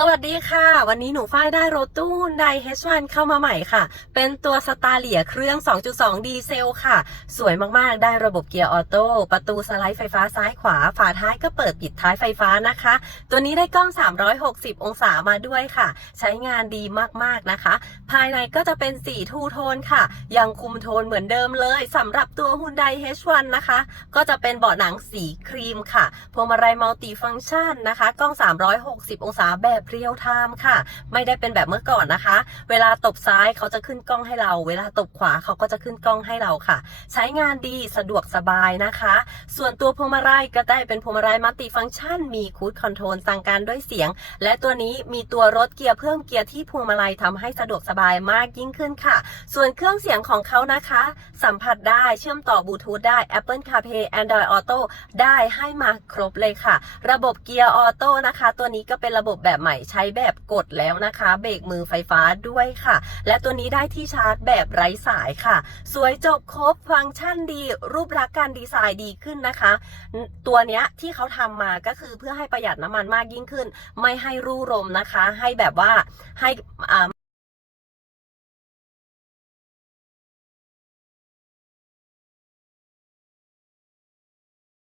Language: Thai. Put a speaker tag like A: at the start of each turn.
A: สวัสดีค่ะ วันนี้หนูฝ้ายได้รถตู้ Hyundai H1 เข้ามาใหม่ค่ะ เป็นตัวสตาร์เลียเครื่อง 2.2 ดีเซลค่ะ สวยมากๆ ได้ระบบเกียร์ออโต้ ประตูสไลด์ไฟฟ้าซ้ายขวา ฝาท้ายก็เปิดปิดท้ายไฟฟ้านะคะ ตัวนี้ได้กล้อง 360 องศามาด้วยค่ะ ใช้งานดีมากๆนะคะ ภายในก็จะเป็นสีทูโทนค่ะ ยังคุมโทนเหมือนเดิมเลยสำหรับตัว Hyundai H1 นะคะ ก็จะเป็นเบาะหนังสีครีมค่ะ พวงมาลัยมัลติฟังก์ชันนะคะ กล้อง 360 องศาแบบเรียลไทม์ค่ะ ไม่ได้เป็นแบบเมื่อก่อนนะคะ เวลาตบซ้ายเขาจะขึ้นกล้องให้เรา เวลาตบขวาเขาก็จะขึ้นกล้องให้เราค่ะ ใช้งานดีสะดวกสบายนะคะ ส่วนตัวพวงมาลัยก็ได้เป็นพวงมาลัยมัลติฟังก์ชัน มีคูดคอนโทรลสั่งการด้วยเสียง และตัวนี้มีตัวรถเกียร์เพิ่มเกียร์ที่พวงมาลัยทำให้สะดวกสบายมากยิ่งขึ้นค่ะ ส่วนเครื่องเสียงของเขานะคะ สัมผัสได้เชื่อมต่อบลูทูธได้ Apple CarPlay Android Auto ได้ให้มาครบเลยค่ะ ระบบเกียร์ออโต้นะคะ ตัวนี้ก็เป็นระบบแบบใหม่ใช้แบบกดแล้วนะคะ เบรกมือไฟฟ้าด้วยค่ะ และตัวนี้ได้ที่ชาร์จแบบไร้สายค่ะ สวยจบครบฟังก์ชันดี รูปลักษณ์การดีไซน์ดีขึ้นนะคะ ตัวเนี้ยที่เขาทำมาก็คือเพื่อให้ประหยัดน้ำมันมากยิ่งขึ้น ไม่ให้รูรมนะคะ ให้แบบว่าให้อ่า